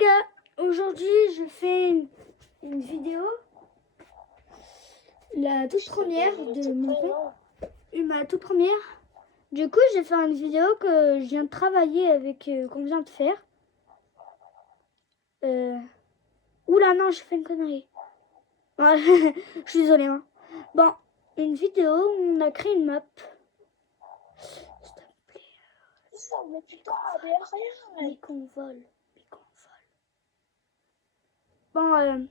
gars, aujourd'hui je fais une vidéo, la toute première de mon compte, ma toute première. Du coup je vais faire une vidéo que je viens de travailler avec, qu'on vient de faire. Oula non, j'ai fait une connerie. Ouais, je suis désolée. Hein. Bon, une vidéo où on a créé une map. S'il te plaît. Mais putain, mais rien. Mais qu'on vole. Bon, je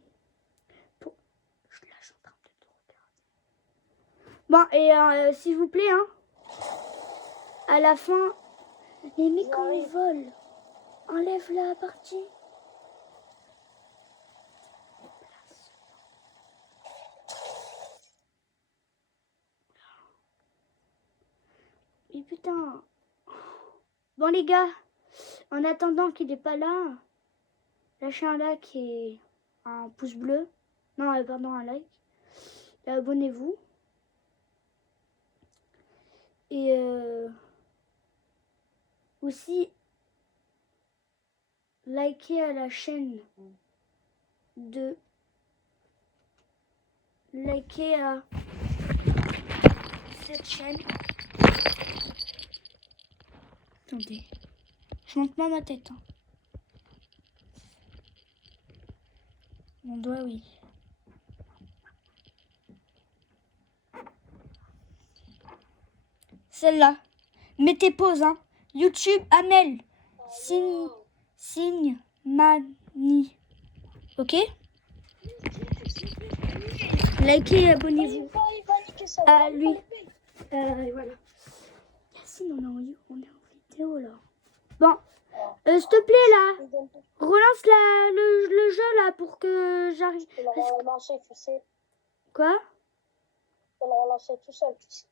suis en train de te regarder. Bon, et s'il vous plaît, hein, à la fin, mais quand on vole, enlève la partie. Mais putain. Bon les gars, en attendant qu'il n'est pas là, lâchez un like et un pouce bleu. Non, pardon, un like. Et abonnez-vous. Et aussi, likez à la chaîne de... Likez à cette chaîne. Attendez, je monte pas ma tête. Hein. Mon doigt, oui. Celle-là. Mettez pause, hein. YouTube, Amel. Signe Mani. Ok? Likez et abonnez-vous à lui. Voilà. Yacine, on est en vidéo là. Bon, s'il te plaît là, relance le jeu là pour que j'arrive. Je peux le relancer, tu sais. Quoi? Je peux le relancer tout seul, tu sais.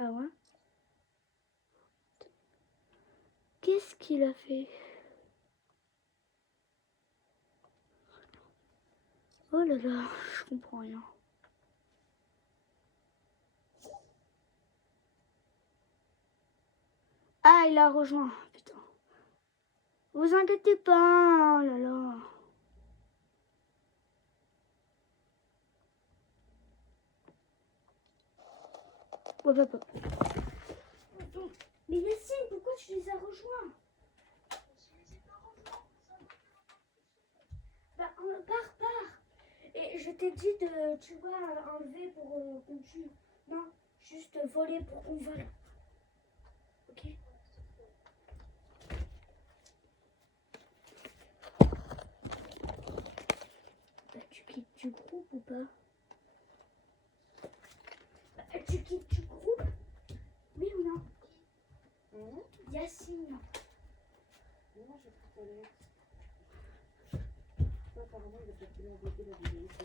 Ah ouais? Qu'est-ce qu'il a fait? Oh là là, je comprends rien. Ah, il a rejoint, putain. Vous inquiétez pas, oh là là. Ouais, papa. Mais Yacine, pourquoi tu les as rejoints? Bah, pars. Et je t'ai dit de, tu vois, enlever pour qu'on tue. Non, juste voler pour qu'on vole. Ok? Bah, tu quittes du groupe ou pas? Bah, tu quittes du groupe? Oui ou non? Yacine. Non, j'ai pris ta lettre. Apparemment, il a pas pu envoyer la vidéo. Je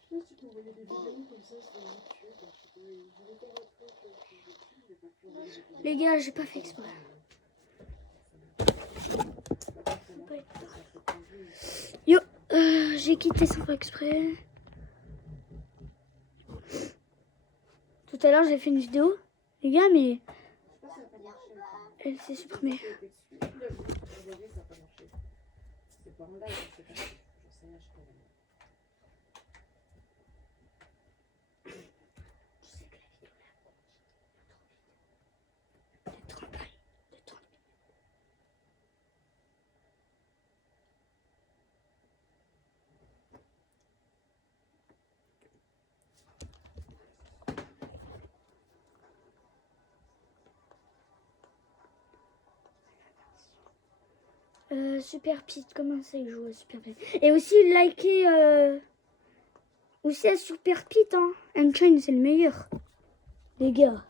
sais pas si tu peux envoyer des vidéos comme ça sur YouTube. Je sais pas, il voulait faire un truc sur YouTube, il n'a pas pu envoyer des vidéos. Les gars, j'ai pas fait exprès. Yo, j'ai quitté sans faire exprès. Tout à l'heure, j'ai fait une vidéo. Les gars, mais... Elle s'est supprimée. C'est pas en live, je sais pas. J'en sais rien, je connais. Super Pete, comment ça il joue à Super Pete? Et aussi likez aussi à Super Pete, hein. Unchained, c'est le meilleur. Les gars.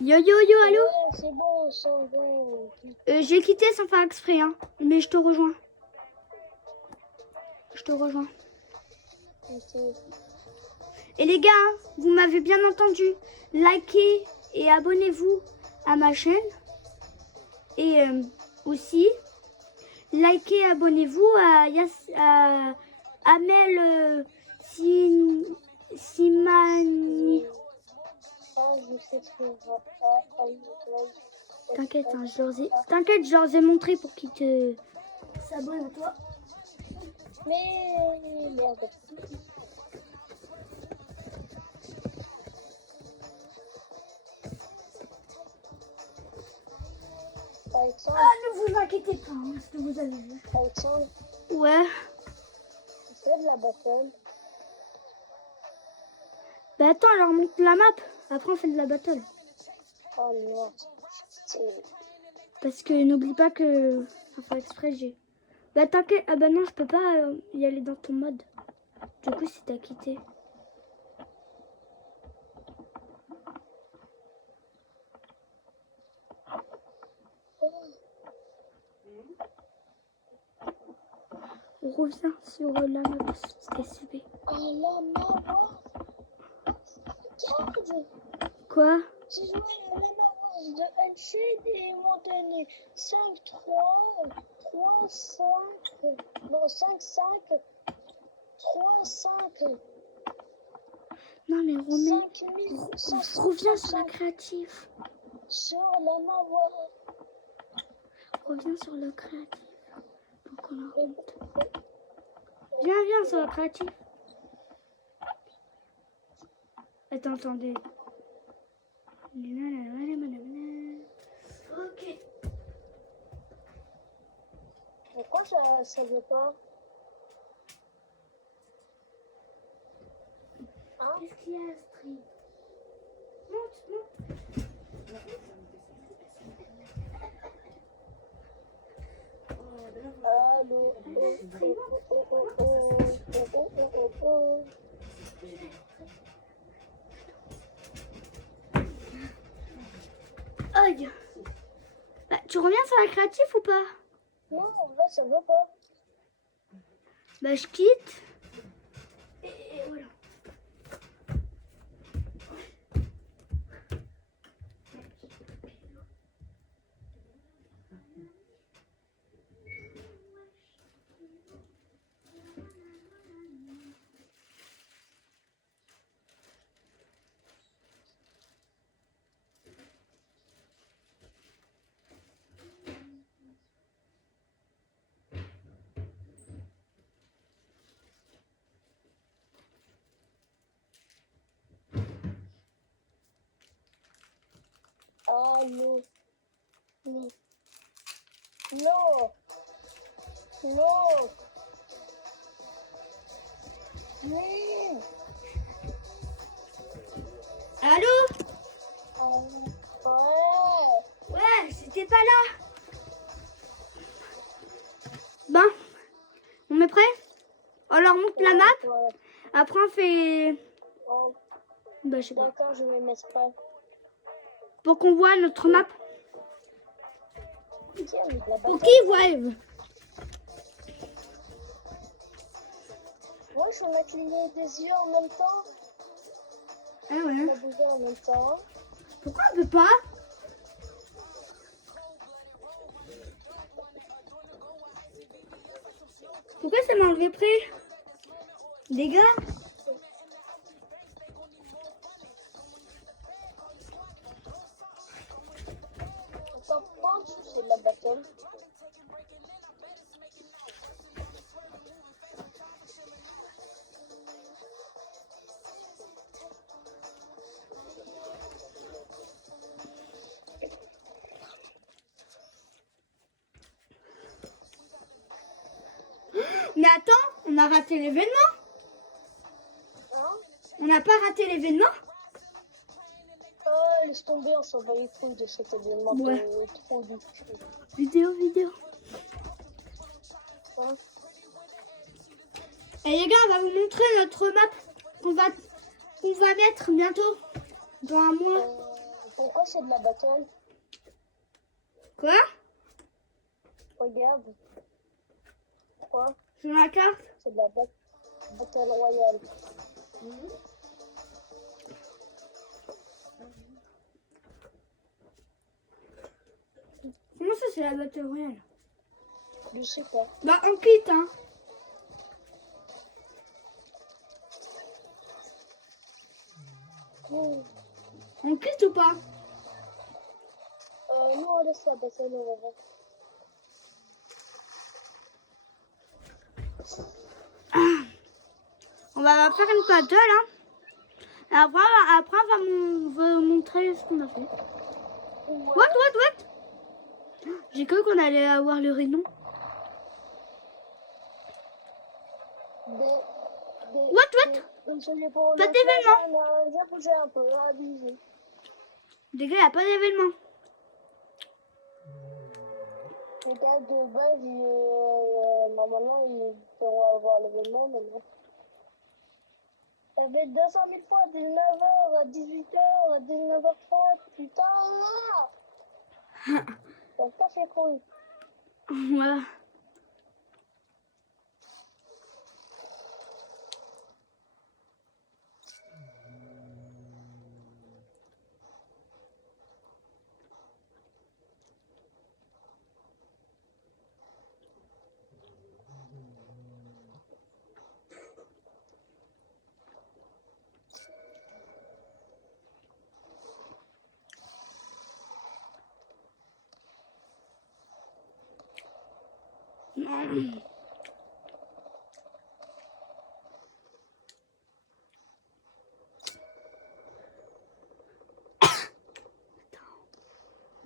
Yo, allô? C'est bon, c'est bon. J'ai quitté sans faire exprès, hein. Mais je te rejoins. Et les gars, vous m'avez bien entendu. Likez et abonnez-vous à ma chaîne. Et aussi, likez et abonnez-vous à Amel Simani. Ah, je sais ce que je vois pas. T'inquiète, hein, T'inquiète, je leur ai montré pour qu'ils te s'abonnent à toi. Mais merde. Alexandre, Ne vous inquiétez pas, hein, ce que vous avez vu. Alexandre, Ouais. tu fais de la battle. Bah attends, on leur montre la map. Après, on fait de la battle. Oh merde. Parce que n'oublie pas que... Enfin, exprès, j'ai... Bah t'inquiète. Ah bah non, je peux pas y aller dans ton mode. Du coup, c'est à quitter. On revient sur la map SCP. Oh la maman. Regarde. Quoi? J'ai joué la même avance de Unchained et ils m'ont donné 5-3, 3-5, non 5-5, 3-5, Non mais remets. 5100 Reviens sur la créative. sur la Mavoie. Reviens sur le créatif. Pour qu'on la remonte. Viens sur la créative. Attendez. Ok. Pourquoi ça veut pas? Hein? Qu'est-ce qu'il y a, Astrid? Monte. Allô, oh. Aïe. Bah, tu reviens sur la créative ou pas? Non, là ça veut pas. Bah je quitte. Et voilà. Allô. Non. Non. Non. Oui. Allô? Ouais. Ouais, c'était pas là. Ben, on est prêt? On leur montre la map. Ouais. Après on fait... Oh, Bah je sais pas. d'accord, je vais mettre prêt. Pour qu'on voit notre map. Qui a mis de la Pour bataille? qu'ils voient. Moi, je vais mettre des yeux en même temps. Ah Je ouais. vais bouger en même temps. Pourquoi on peut pas? Pourquoi ça m'a enlevé près? Les gars? Attends, pourquoi tu fais de la battle? Mais attends, on a raté l'événement. Hein? On n'a pas raté l'événement. Oh, laisse tomber, on s'en va les couilles de cet événement Ouais. de trop du cul. Vidéo. Hein? Et les gars, on va vous montrer notre map qu'on va mettre bientôt. Dans un mois. Pourquoi c'est de la battle? Quoi? Regarde. Pourquoi? Sur la carte? C'est de la battle royale. Comment ça, c'est la Battle Royale? Je sais pas. Bah, on quitte, hein. Oh. On quitte ou pas? Nous, on laisse ça passer, on va voir. On va faire une battle, hein. Et après on va montrer ce qu'on a fait. What? J'ai cru qu'on allait avoir le rénom. What? Pas d'événement. J'ai bougé un peu, abusé. Les gars, il n'y a pas d'événement. Peut-être de base, normalement, ils pourront avoir l'événement, mais non. Ça fait 200 000 fois, 19h, à 18h, à 19h30, putain là. Ça pas fait couille. Voilà.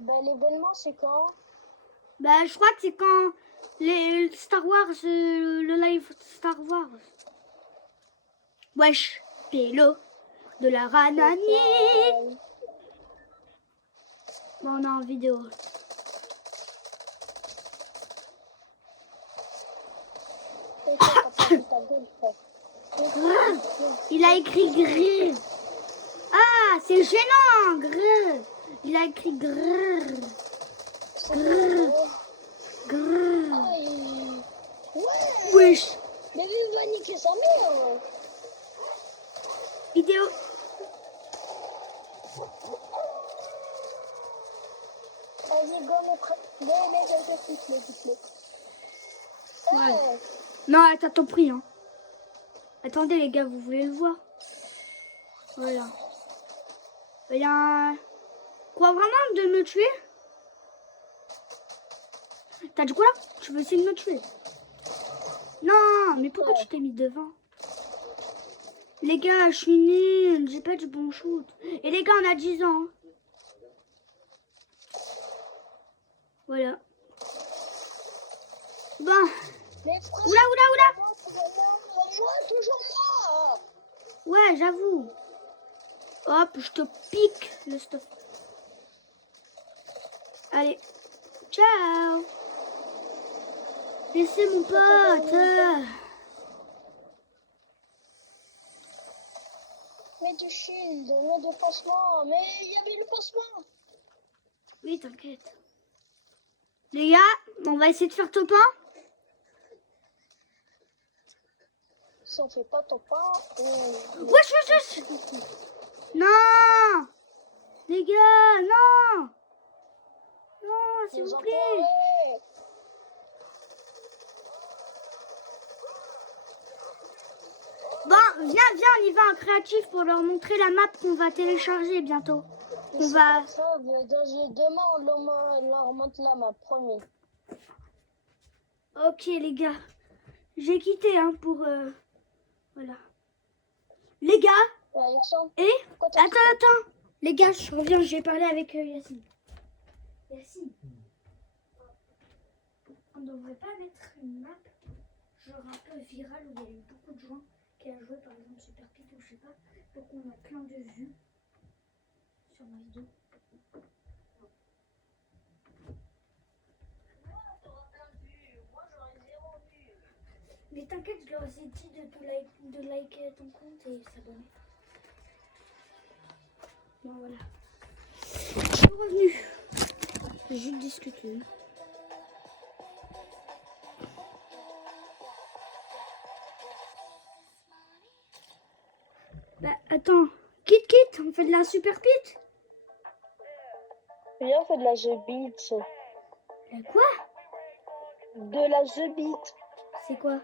Ben, l'événement, c'est quand? Bah, je crois que c'est quand les Star Wars, le live Star Wars. Wesh, pélo de la rananie. Bon, on est en vidéo. Il a écrit grrr. Ah, c'est gênant, grrr. Il a écrit grrr. Grrr. Grrr. Ouais. Wesh. Mais lui, il va niquer sa mère. Vidéo. Vas-y, go, dites-le. Ouais. Non, t'as ton prix, hein. Attendez, les gars, vous voulez le voir? Voilà. Il y a un... Quoi, vraiment, de me tuer? T'as dit quoi là? Tu veux essayer de me tuer? Non, mais pourquoi tu t'es mis devant? Les gars, je suis nulle, j'ai pas du bon shoot. Et les gars, on a 10 ans. Hein. Voilà. Bon. Oula. Toujours moi. Ouais, j'avoue. Hop, je te pique le stuff. Allez. Ciao. Laissez mon pote. Mets du shield, mets du pansement. Mais il y avait le pansement. Oui, t'inquiète. Les gars, on va essayer de faire top 1. Si on fait pas top 1, Wesh. Non. Les gars, non. Non, s'il vous plaît. Bon, viens, on y va en créatif pour leur montrer la map qu'on va télécharger bientôt. On va... Demain, on leur montre la map, promis. Ok, les gars. J'ai quitté, hein, pour... Voilà. Les gars. Et... Attends. Les gars, je reviens, je vais parler avec Yacine. Yacine. On devrait pas mettre une map, genre un peu virale, où il y a eu beaucoup de gens qui a joué, par exemple, Super Pit ou je sais pas, pour qu'on a plein de vues sur ma vidéo. Mais t'inquiète, je leur ai dit de liker ton compte et s'abonner. Bon, voilà. Je suis revenue. J'ai juste discuté. Bah, attends. Quitte, on fait de la super pit. Viens, on fait de la The Beat. La quoi? De la The Beat. C'est quoi?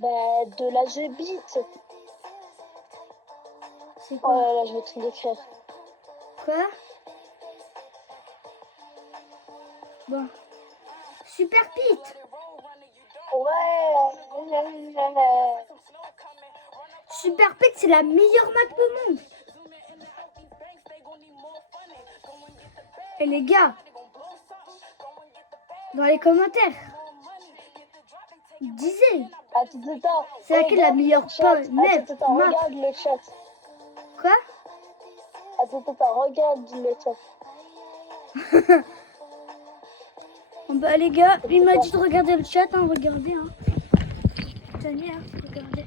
Bah, de la The Beat. C'est Oh quoi? là là, je vais te décrire. Quoi? Bon. Super Pete. Ouais. Super Pete, c'est la meilleure map du monde. Et les gars, dans les commentaires, disez, Attends. c'est laquelle la meilleure map? Regarde le chat. Quoi? Attends, regarde le chat. Bon bah les gars, il m'a dit de regarder le chat, hein, regardez, hein. Tenez, hein, regardez.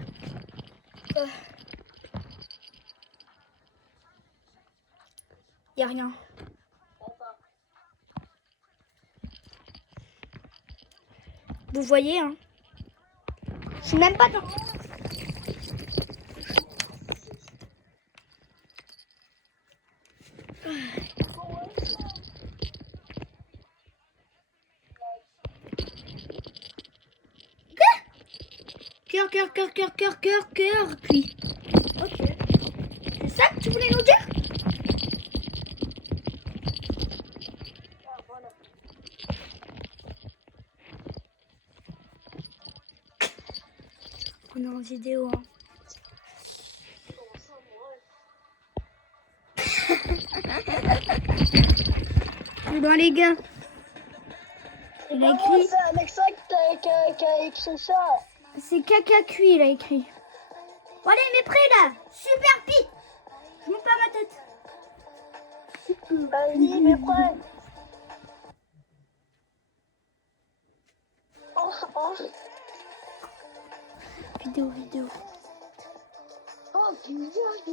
Y a rien. Vous voyez, hein. Je suis même pas dans... Cœur, puis. Ok. C'est ça que tu voulais nous dire? On est en vidéo, hein. Bon les gars. Il a écrit... C'est Alexa qui a écrit ça. C'est caca cuit, il a écrit. Bon allez, mais prêt là. Super Pete. Je monte pas ma tête. Vas-y, mais prêt. Vidéo. Oh putain, je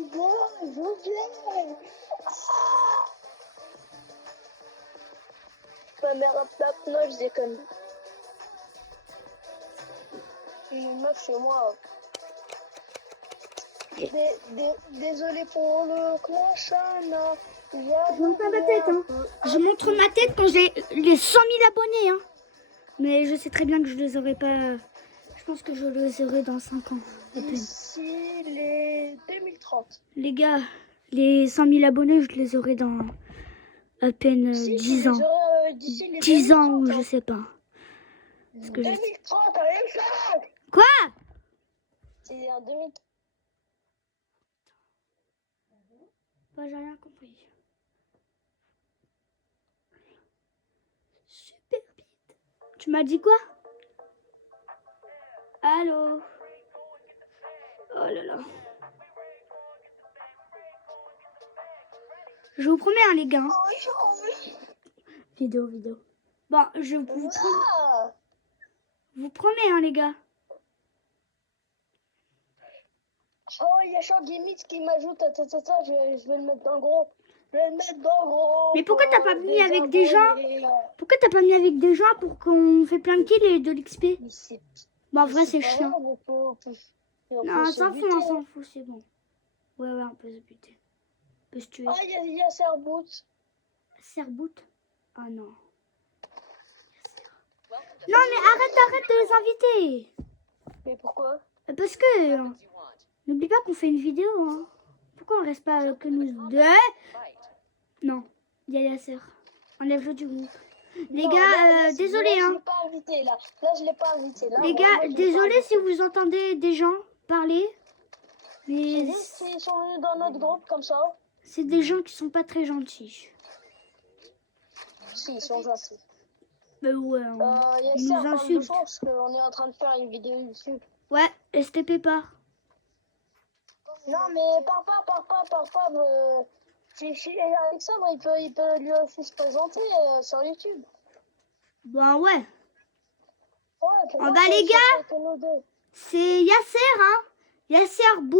viens. Ma mère a tape, non, je déconne. Une meuf chez moi. Désolé pour le clash, Anna. Je montre pas ma tête, hein. Je montre ma tête quand j'ai les 100 000 abonnés, hein. Mais je sais très bien que je les aurai pas. Je pense que je les aurai dans 5 ans. À peine. D'ici les 2030. Les gars, les 100 000 abonnés, je les aurai dans à peine Si, 10 ans. D'ici les 10 ans 2030, ou hein. je sais pas. Parce que 2030, rien que ça. Quoi? C'est en 2030. Bah, j'ai rien compris. Super vite. Tu m'as dit quoi? Allô? Oh là là. Je vous promets, hein, les gars. Oh, j'ai envie. Vidéo. Bon, je vous promets, hein, les gars. Oh, il y a Sean Gimmick qui m'ajoute. Attends, je vais le mettre dans le groupe. Je vais le mettre dans le groupe. Mais pourquoi t'as pas mis avec des gens? abonnés, Pourquoi t'as pas mis avec des gens pour qu'on fait plein de kills et de l'XP? Mais c'est Bon, en vrai, c'est pas chiant. grave, on peut Non, on se s'en buter, hein. fout, c'est bon. Ouais, on peut se buter. On peut se tuer. Ah, il y a Serboot. Serbout? Ah non. Non, mais arrête de les inviter. Mais pourquoi? Parce que... N'oublie pas qu'on fait une vidéo, hein. Pourquoi on reste pas que nous deux? Non, il y a Yasser. Enlève-le du groupe. Les Non, gars, là, désolé, là, hein. Je l'ai pas invité, là. Là, je l'ai pas invité. Là, Les moi, gars, je l'ai désolé pas si vous entendez des gens parler. Mais invité. Ils sont venus dans notre groupe comme ça. c'est des gens qui sont pas très gentils. Si, ils sont gentils. Ouais, ils nous insultent. Parce qu'on est en train de faire une vidéo dessus. Ouais, STP pas. Non, mais pars pas. Alexandre, il peut lui aussi se présenter sur YouTube. Bon, ouais. Ouais, pour Ah moi, bah, ça- les ça gars, fait que nous deux. c'est Yasser, hein. Yasser Bou,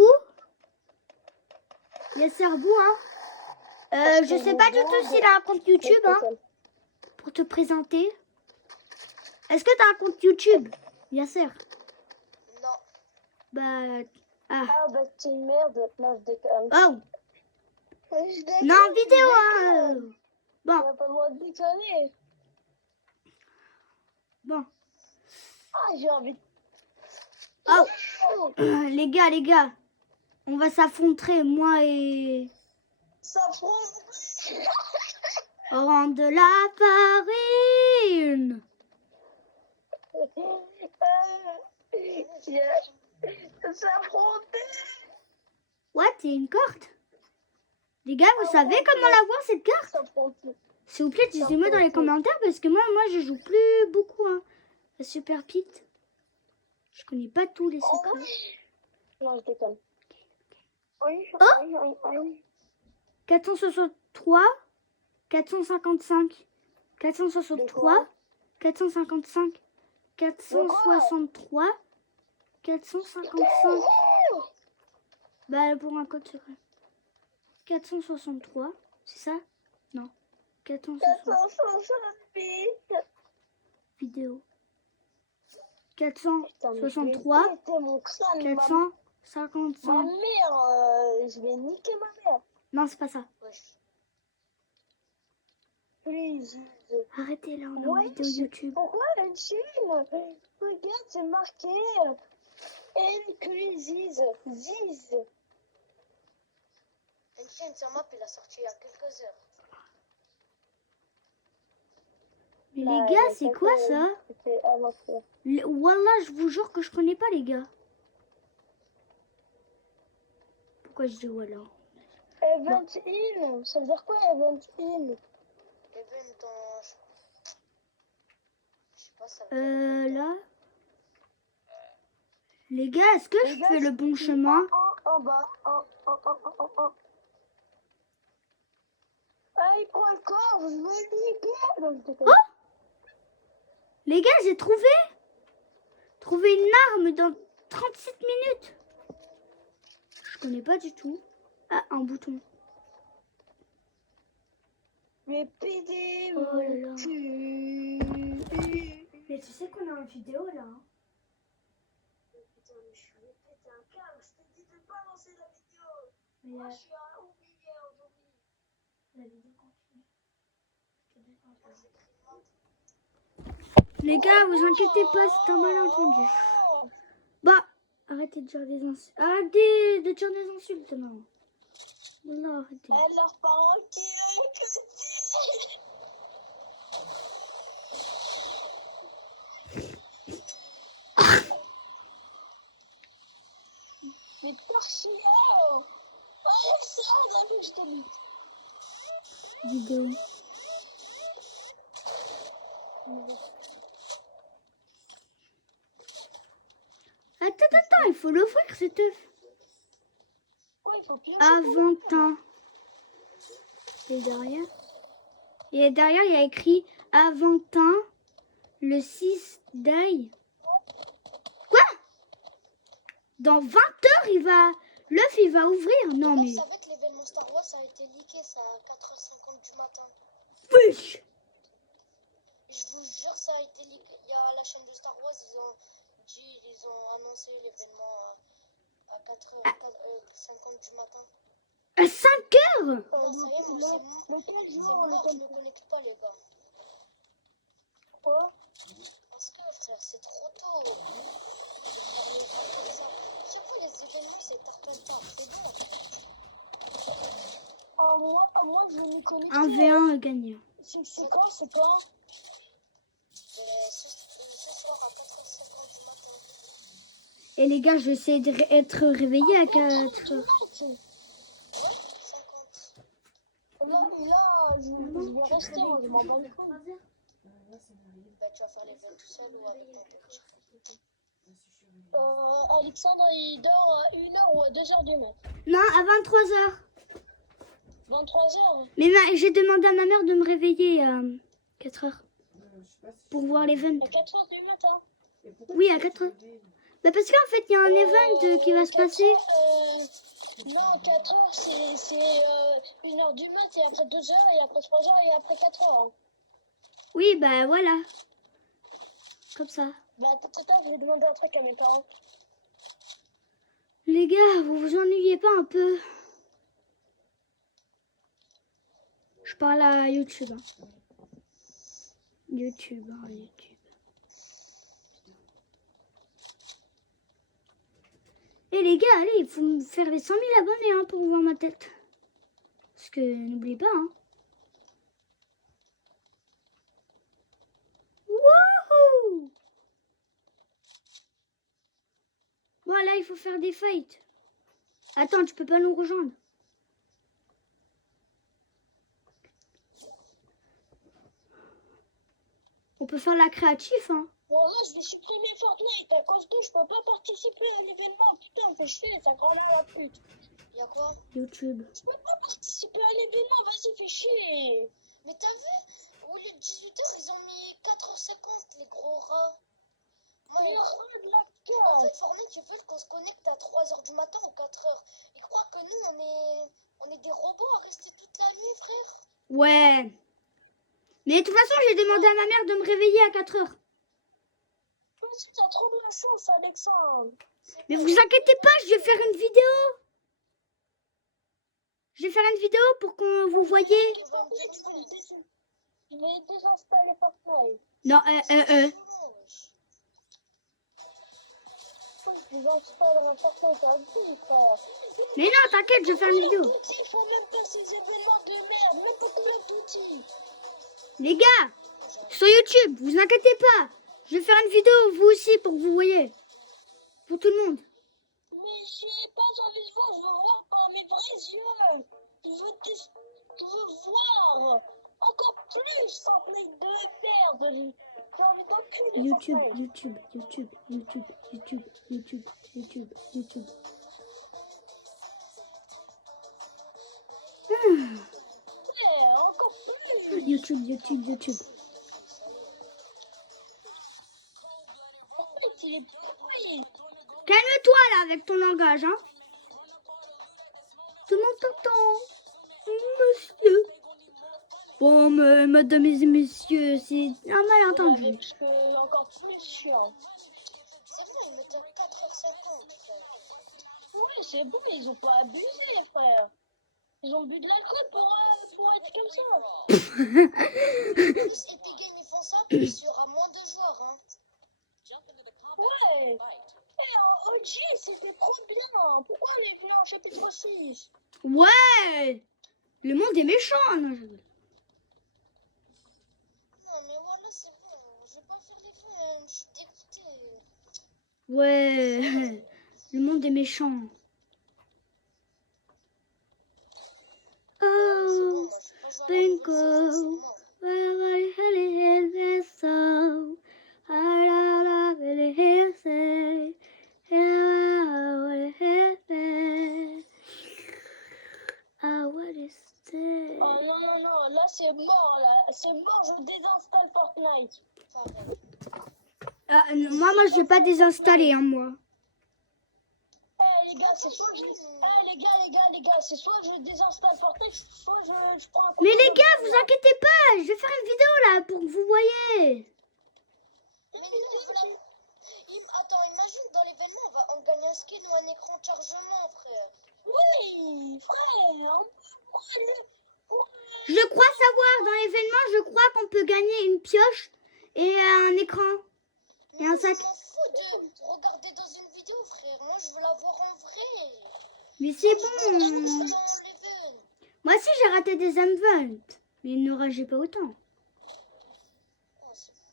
hein. Parce Je que sais pas les du tout gens, s'il a un compte YouTube, hein, pour te présenter. Est-ce que t'as un compte YouTube, Yasser? Non. Bah, Ah, bah, c'est une merde. Non, je déconne. oh, Je déconne, non, en vidéo, je hein. déconne. Bon, On n'a pas le droit de déconner. bon. Ah, j'ai envie de... Oh, les gars, on va s'affronter, moi et... Ça prend... Rang de la farine. S'affronter. What? C'est une carte? Les gars, vous savez comment la voir cette carte? S'affronter. S'il vous plaît, dites-moi dans les commentaires parce que moi je joue plus beaucoup. Hein. La Super Pete. Je connais pas tous les secrets. Non, je déconne. Oui, Oh, oui. 463, 455, 463, 455, 463, 455. Bah pour un code secret. 463, c'est ça? Non. 463. Vidéo. 463, 455. Ma mère, je vais niquer ma mère. Non, c'est pas ça. Please. Arrêtez là, on est en vidéo YouTube. Pourquoi une chaîne? Regarde, c'est marqué Increases. Ziz. Une chaîne sur map, il a sorti il y a quelques heures. Mais les gars, c'est quoi ça? Wallah, je vous jure que je connais pas les gars. Pourquoi je dis Wallah? Event in, ça veut dire quoi event in? Event dans... Je sais pas, ça veut dire... Là. Les gars, est-ce que je fais le bon chemin? En bas, en. Ah, il prend le corps, je veux le niquer. Oh! Les gars, j'ai trouvé une arme dans 37 minutes. Je connais pas du tout. Ah, un bouton. Mais PD, Oh là là. cul. Mais tu sais qu'on est en vidéo là. Putain, mais je suis pété un câble, je t'ai dit de pas lancer la vidéo. Mais Moi, je suis un oublié aujourd'hui. la vidéo continue. Les gars, vous inquiétez pas, c'est un malentendu. Bah, arrêtez de dire des insultes. Arrêtez de dire des insultes, non. Voilà, arrêtez. Alors, parents qui Mais pas chiant. Alexandre, que je t'habite. Vidéo. Attends, il faut l'offrir cet œuf. Ouais, il faut piocher. Aventin. Et derrière, il y a écrit Aventin, le 6 d'ail. Quoi? Dans 20 heures, l'œuf il va ouvrir. Non mais. Vous savez que l'événement Star Wars a été leaké, ça à 4h50 du matin. Wesh. Je vous jure, ça a été leaké. Il y a la chaîne de Star Wars, ils ont annoncé l'événement à 4h50 du matin. À 5 heures? Non, ça y est, c'est mort, je ne connecte pas, les gars. Pourquoi? Parce que, frère, c'est trop tôt. Chaque fois, les événements, c'est tard. C'est bon. Moi, je vais m'y connecter. 1v1 gagnant. C'est quand? C'est quand? Ce soir à 4h50 du matin. Et les gars, je vais essayer d'être réveillée à 4 heures. Là, je vais rester, je m'en bats les couilles. Bah, tu vas faire les veines tout seul ou avec ton Alexandre, il dort à 1h ou à 2h du mat. Non, à 23 heures. 23h. Mais j'ai demandé à ma mère de me réveiller à 4 heures. Pour voir l'event. À 4h du matin. Oui, à 4 heures. Bah parce qu'en fait, il y a un event qui va se passer. Non, 4 heures, c'est 1h du mat, et après 2h, et après 3h, et après 4h. Hein. Oui, bah voilà. Comme ça. Bah, attends, je vais demander un truc à mes parents. Les gars, vous vous ennuyez pas un peu? Je parle à YouTube. Hein. YouTube. Et les gars, allez, il faut me faire les 100 000 abonnés hein, pour voir ma tête. Parce que n'oubliez pas, hein. Bon, là, il faut faire des fights. Attends, tu peux pas nous rejoindre. On peut faire la créative, hein. Bon, là, je vais supprimer Fortnite à cause de je peux pas participer à l'événement. Putain, fais chier, ça grande à la pute. Y'a quoi? YouTube. Je peux pas participer à l'événement, vas-y, fais chier. Mais t'as vu, au lieu de 18h, ils ont mis 4h50, les gros rats. Moi, Mais arrête de la en carte. fait, Fortnite, ils veulent qu'on se connecte à 3h du matin ou 4h. Ils croient que nous, on est des robots à rester toute la nuit, frère. Ouais. Mais de toute façon, j'ai demandé à ma mère de me réveiller à 4 heures. Vas-y, t'as trop de la chance, Alexandre. Mais vous inquiétez pas, je vais faire une vidéo. Je vais faire une vidéo pour qu'on vous voyez. Je vais désinstaller Fortnite. Non, Je désinstalle Fortnite à vie, frère. Mais non, t'inquiète, je vais faire une vidéo. Il faut même pas ces événements de merde, même pas Call of Duty. Les gars, sur YouTube, vous inquiétez pas. Je vais faire une vidéo, vous aussi, pour que vous voyez. Pour tout le monde. Mais j'ai pas envie de voir, je veux voir par mes vrais yeux. Je veux voir encore plus Fortnite de merde. J'ai envie d'enculer YouTube, Fortnite. YouTube, YouTube, YouTube, YouTube, YouTube, YouTube, YouTube. Ouais, encore plus. YouTube, YouTube, YouTube. Fortnite, il est pourri. Calme-toi là avec ton langage, hein. Tout le monde t'entend. Monsieur. Bon, mesdames et messieurs, c'est un malentendu. Avec ce que encore plus chiant. C'est vrai, ils mettaient 4h50, frère. Ouais, c'est bon, ils ont pas abusé, frère. Ils ont bu de l'alcool pour être comme ça. Plus Epic Games, ils font ça, plus il y aura moins de joueurs, hein. Ouais. Et en OG, c'était trop bien. Pourquoi on est venu en chapitre 6? Ouais. Le monde est méchant. Non, je rigole. Non, mais voilà, c'est bon. Je vais pas faire les films, je suis dégoûtée. Ouais. Le monde est méchant. C'est Oh, bon, moi, je pense que Bingo. c'est mort. Well, I really hear this song. I don't really hear say. I want to hear that. I want to stay. Oh non, non, non, là c'est mort, là. C'est mort, je désinstalle Fortnite. Pareil. Moi, je vais pas désinstaller, hein, moi. Eh les gars, c'est soit je... les gars, c'est soit je désinstalle Fortnite, soit je prends un... Mais les gars, vous inquiétez pas, je vais faire une vidéo là pour que vous voyez. Mais nous, attends, imagine dans l'événement, on gagne un skin ou un écran de chargement, frère. Oui, frère. Je crois savoir, dans l'événement, je crois qu'on peut gagner une pioche et un écran et un sac. Je m'en fous de regarder dans une vidéo, frère. Moi, je veux la voir en vrai. Mais c'est Je bon. dans l'event. Moi aussi, j'ai raté des events, mais ne ragez pas autant.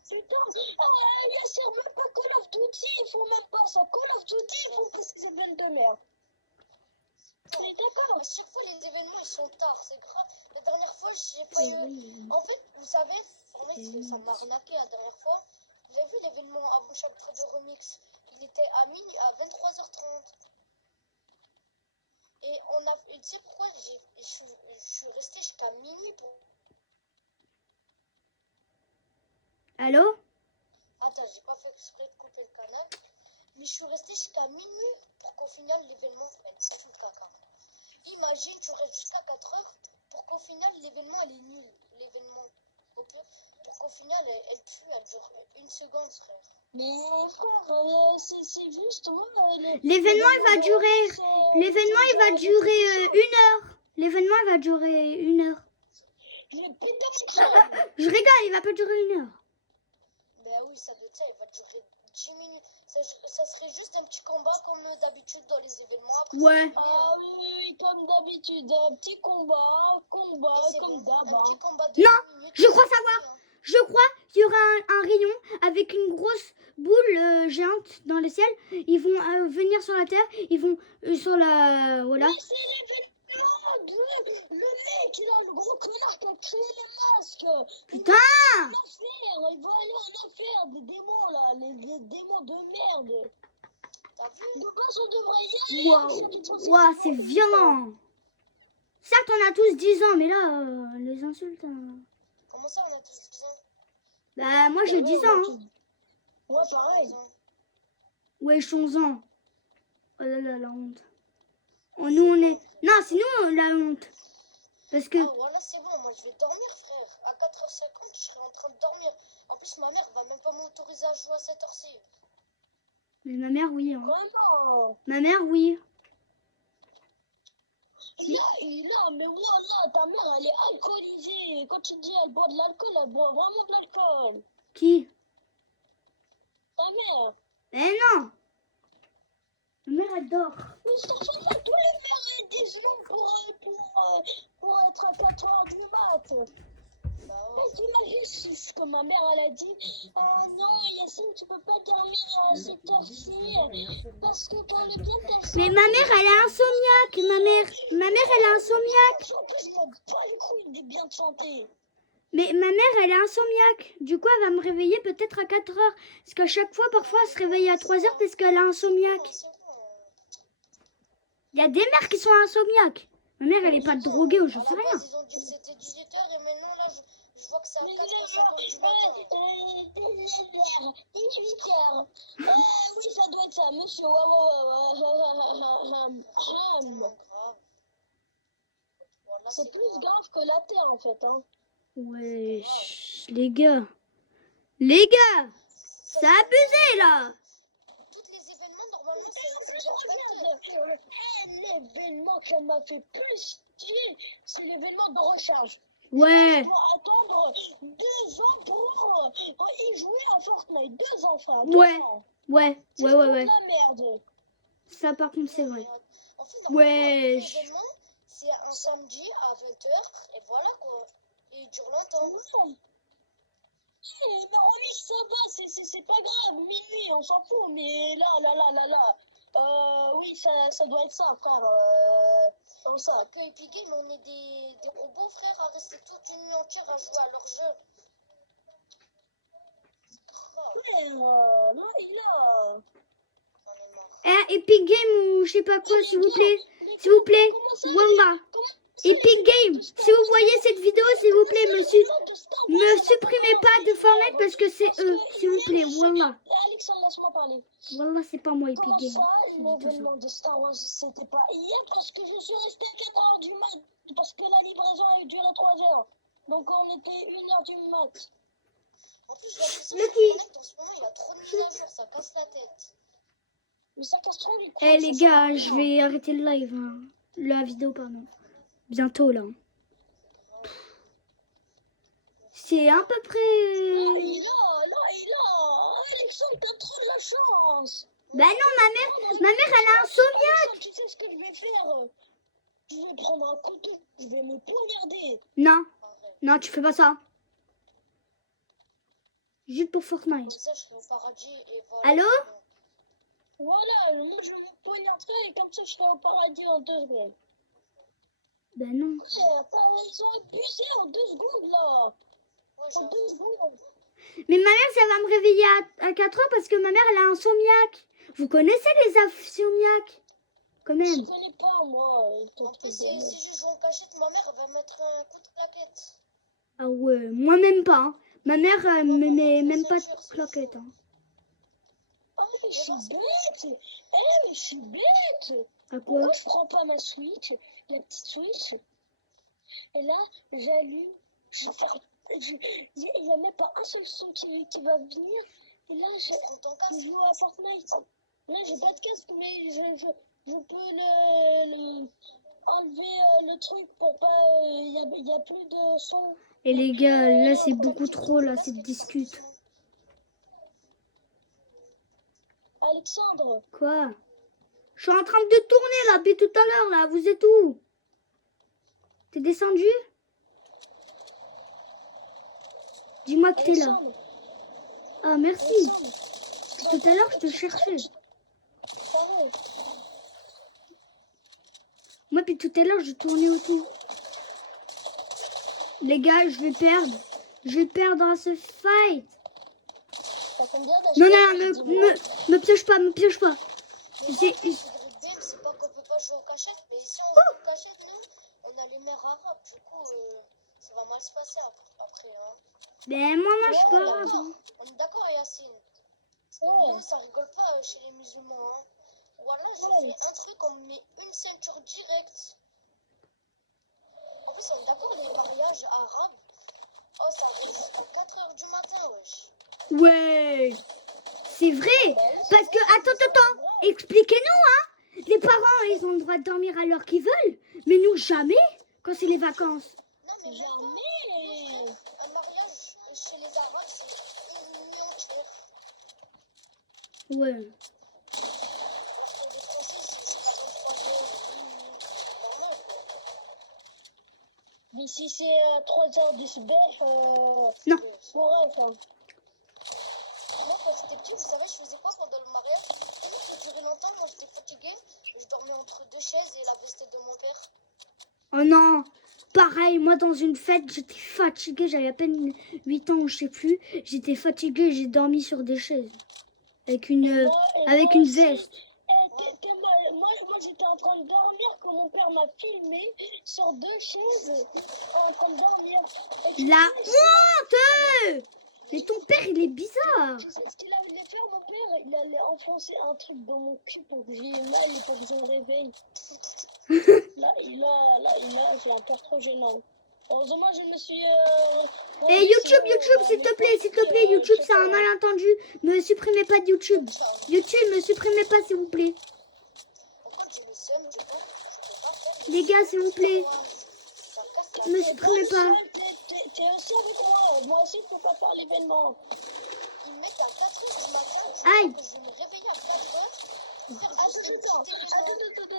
Putain, Yasser, même pas Call of Duty, ils font même pas ça. Call of Duty, ils font pas ces événements de merde. C'est d'accord. À chaque fois, les événements, ils sont tard. C'est grave. La dernière fois, j'ai pas eu... En fait, vous savez, ça m'a arnaqué la dernière fois. Vous avez vu l'événement avant chapitre de remix? Il était à 23h30. Et tu sais pourquoi je suis restée jusqu'à minuit pour... Allô? Attends, j'ai pas fait exprès de couper le canal. Mais je suis restée jusqu'à minuit pour qu'au final l'événement c'est tout le caca. Imagine, tu restes jusqu'à 4 heures pour qu'au final l'événement elle est nul. L'événement. Pour qu'au final elle dure une seconde, frère. Mais frère, c'est juste moi. L'événement, il va durer. L'événement, il va durer 1 heure. L'événement, il va durer 1 heure. Je rigole, il va pas durer 1 heure. Ben oui, ça doit être ça, il va durer 10 minutes. Ça serait juste un petit combat comme d'habitude dans les événements. Après, Ouais. Ah oui, comme d'habitude, un petit combat, comme d'hab. un petit combat de 10 Non, minutes. je crois savoir. Je crois qu'il y aura un rayon avec une grosse boules géantes dans le ciel. Ils vont venir sur la terre. Ils vont sur la... Voilà. Mais c'est l'événement de... Le mec, il a le gros connard qui a créé les masques. Putain! Il va aller en enfer, des démons là, les démons de merde. T'as vu? De base, on devrait y aller. Waouh! Waouh, c'est violent! Certes, on a tous 10 ans, mais là, les insultes... Comment ça, on a tous 10 ans? Bah, moi, j'ai 10 ans. Hein. Ouais, pareil. Ouais, 11 ans. Oh là là, la honte. Oh, nous, on est... Non, c'est nous, la honte. Parce que... Ah, voilà, c'est bon, moi je vais dormir, frère. À 4h50, je serai en train de dormir. En plus, ma mère va même pas m'autoriser à jouer à cette heure-ci. Mais ma mère, oui. Hein. Vraiment. Ma mère, oui. Mais voilà, ta mère, elle est alcoolisée. Quand tu dis elle boit de l'alcool, elle boit vraiment de l'alcool. Qui? Ta mère. Eh non! Ma mère, elle dort. Mais ça fait pas tous les mères des noms pour être à 4h du mat. Bah ouais. T'imagines si que ma mère, elle a dit ah non, Yacine, tu peux pas dormir à cette heure-ci parce que pour le bien de ta Mais ma mère, elle est insomniaque. Ma mère, elle est insomniaque. En plus, je m'en bats les couilles des biens de santé. Mais ma mère, elle est insomniaque. Du coup, elle va me réveiller peut-être à 4 heures. Parce qu'à chaque fois, parfois, elle se réveille à 3 heures parce qu'elle est insomniaque. C'est bon. Il y a des mères qui sont insomniaques. Ma mère, elle est pas droguée ou j'en sais rien. Ils ont dit que c'était 18h et maintenant là, je vois que c'est à 4h50 du matin. 18h. Oui, ça doit être ça, monsieur. C'est grave. Voilà, C'est plus grave que la terre, en fait. Hein. Ouais, les gars. Les gars, c'est abusé, là. Tous les événements, normalement, c'est vers 20h. L'événement qui m'a fait plus chier, c'est l'événement de recharge. Ouais, Je dois attendre 2 ans pour y jouer à Fortnite. 2 ans, frère. ouais, ouais. C'est de la merde. Ça, par contre, c'est vrai. En fait, normalement, Ouais. l'événement, c'est un samedi à 20h et voilà quoi. Et il dure longtemps. Mais oui, ça va, c'est pas grave. Minuit, on s'en fout. Mais là. Oui, ça doit être ça, frère. Comme ça. C'est que Epic Games, on est des robots, frère, à rester toute une nuit entière à jouer à leur jeu. C'est grave. Ouais, non, il a. J'en ai marre. Epic Game ou je sais pas quoi, s'il vous plaît. S'il vous plaît, Wamba. Epic Game, si vous voyez cette vidéo, s'il vous plaît, me supprimez pas de Fortnite parce que c'est eux, s'il vous plaît, Wallah. Alexandre, laisse-moi parler. Wallah, c'est pas moi, Epic Comment Game. ça, C'est du tout ça. l'événement de Star Wars, c'était pas hier parce que je suis resté à 4h du mat. Parce que la livraison a duré 3 heures. Donc on était 1h du mat. En plus, j'ai l'impression Mais que qui- Fortnite, en ce moment, il a trop de mises à jour, ça casse la tête. Mais ça casse trop les couilles. Eh les ça gars, sert à je rien. vais arrêter le live. Hein. La vidéo, pardon. Bientôt, là. C'est à peu près... Il a. Alexandre, t'as trop de la chance. Bah non, ma mère, elle a insomniaque. Tu sais ce que je vais faire? Je vais prendre un couteau, je vais me poignarder. Non, non, tu fais pas ça. Juste pour Fortnite. Comme ça, je serai au paradis et voilà. Allô? Voilà, moi je me poignarderai et comme ça je serai au paradis en 2 secondes. Bah non. Ils ont abusé en 2 secondes là. Ouais, En 2 secondes. Mais ma mère, ça va me réveiller à 4 heures parce que ma mère, elle a insomniaque. Vous connaissez les insomniaques? Quand Je même. connais pas moi. En plus, si je joue en cachette, ma mère elle va mettre un coup de claquette. Ah ouais, moi même pas. Hein. Ma mère, elle me met même pas de claquette. Hein. Oh mais je suis bête. Mais je suis bête. À quoi? Pourquoi je prends pas ma Switch, la petite Switch? Et là, j'allume, je vais faire... Il n'y a même pas un seul son qui va venir. Et là, je Prends ton casque. joue à Fortnite. Là, j'ai pas de casque, mais je peux enlever le truc pour pas... Il y a plus de son. Et les gars, là, c'est beaucoup trop, là, cette discute. Alexandre, Quoi? Je suis en train de tourner, là, depuis tout à l'heure, là. Vous êtes où? T'es descendu? Dis-moi que t'es là. Alexandre, Ah, merci. Alexandre, Tout à l'heure, je te cherchais. Pareil. Moi, puis tout à l'heure, je tournais autour. Les gars, je vais perdre. Je vais perdre dans ce fight. Ça tombe bien Non, d'acheter non, un dis-moi. me piège pas, me piège pas. Mais J'ai- moi, le truc c'est pas qu'on peut pas jouer aux cachettes, mais si on joue aux cachettes, nous, on a les mères arabes. Du coup, ça va mal se passer après. Hein. Ben, moi, je suis pas arabe. Hein. On est d'accord, Yacine? Parce que Ouais. nous, ça rigole pas chez les musulmans. Hein. Ou alors, je Ouais. fais un truc, on me met une ceinture directe. En plus, on est d'accord, les mariages arabes, oh, ça arrive à 4h du matin, wesh. Ouais. C'est vrai. Parce que, attends. Expliquez-nous, hein. Les parents, ils ont le droit de dormir à l'heure qu'ils veulent. Mais nous, jamais. Quand c'est les vacances. Non, mais même Jamais. pas. Un mariage chez les arabes, c'est une nuit entière. Ouais. Alors que les Français, c'est juste 3 jours, normal, quoi. Mais si c'est 3 heures de sbef, Non. c'est vrai, ça. Moi, quand j'étais petite, vous savez, je faisais quoi pendant le mariage? Ça durait longtemps, moi j'étais fatiguée. Je dormais entre 2 chaises et la veste de mon père. Oh non. Pareil, moi, dans une fête, j'étais fatiguée. J'avais à peine 8 ans ou je sais plus. J'étais fatiguée. J'ai dormi sur des chaises. Avec une Aussi, veste. Moi, j'étais en train de dormir quand mon père m'a filmé sur 2 chaises en train de dormir. Et tu La sais, honte. Mais ton père, il est bizarre. tu sais ce qu'il allait faire, mon père? Il allait enfoncer un truc dans mon cul pour que j'aie mal et pour que je me réveille. Là, j'ai un cœur trop gênant. Heureusement, je me suis... Et YouTube, s'il te plaît, YouTube, c'est un malentendu. Ne supprimez pas de YouTube. YouTube, ne supprimez pas, s'il vous plaît. Pourquoi je le seum, je peux pas faire. Les gars, s'il vous plaît, Ça casse la ne tête. supprimez pas. T'es aussi avec moi. Moi aussi, je peux pas faire l'événement. Ils me mettent à 4h du matin. Aïe. Je vais me réveiller à 4h.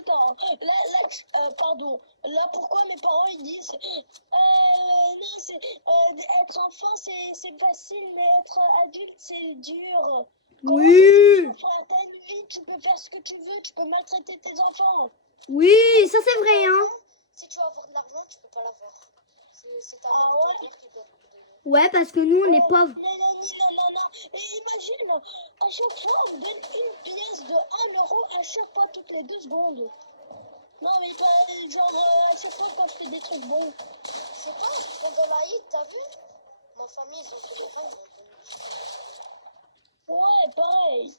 Attends. Là, pardon. Là, pourquoi mes parents ils disent non, c'est être enfant c'est facile, mais être adulte c'est dur. Oui, Frère, t'as une vie, tu peux faire ce que tu veux, tu peux maltraiter tes enfants. oui, ça c'est vrai, hein. Si tu veux avoir de l'argent, tu peux pas l'avoir. C'est ta Ah mère ouais? ou ton père qui doit te donner. Ouais, parce que nous, on est pauvres. Non. Et imagine, à chaque fois, on me donne une pièce de 1 euro à chaque fois, toutes les 2 secondes. Non, mais pas, genre, à chaque fois, quand je fais des trucs bons. C'est pas pendant l'Aïd, t'as vu? Ma famille, ils ont fait les rames. Ouais, pareil.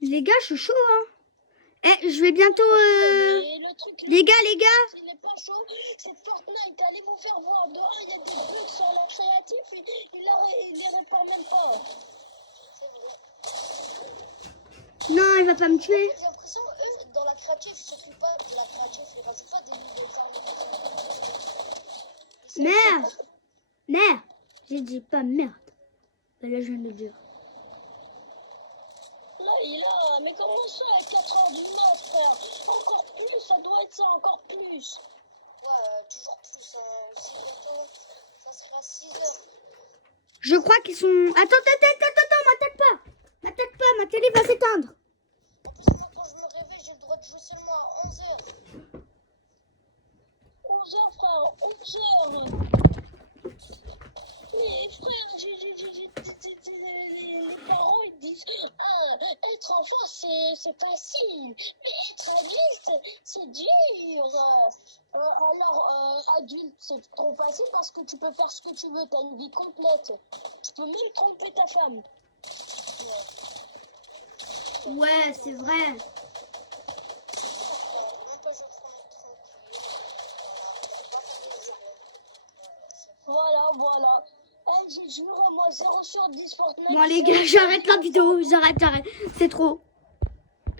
Les gars, je suis chaud, hein. Eh, je vais bientôt... Mais le truc, Les gars, il n'est pas chaud. C'est Fortnite. Allez vous faire voir. Dehors, il y a des bugs sur leur créatif et il les répare même pas. C'est vrai. Non, il va pas me tuer. J'ai l'impression, eux, dans la créative, ils s'occupent pas de la créative. Ils rajoutent pas des nouvelles armes. Merde. J'ai dit pas merde. Ben là, je viens de le dire. Là, mais comment ça à 4h du mat, frère? Encore plus, ça doit être ça, encore plus. Ouais, toujours plus. Aussi bientôt, ça serait à 6h. Je crois qu'ils sont... Attends, m'attaque pas, ma télé va s'éteindre. En plus, moi, quand je me réveille, j'ai le droit de jouer seulement à 11h. 11h, frère, 11h. Mais frère, les parents ils disent être enfant c'est facile, mais être adulte c'est dur. Alors adulte c'est trop facile parce que tu peux faire ce que tu veux, t'as une vie complète. Tu peux même tromper ta femme. Ouais, c'est vrai. Même pas je prends tranquille. Voilà. Eh, j'ai juré, moi 0 sur 10 Fortnite. Bon, les gars, j'arrête la vidéo. J'arrête. C'est trop.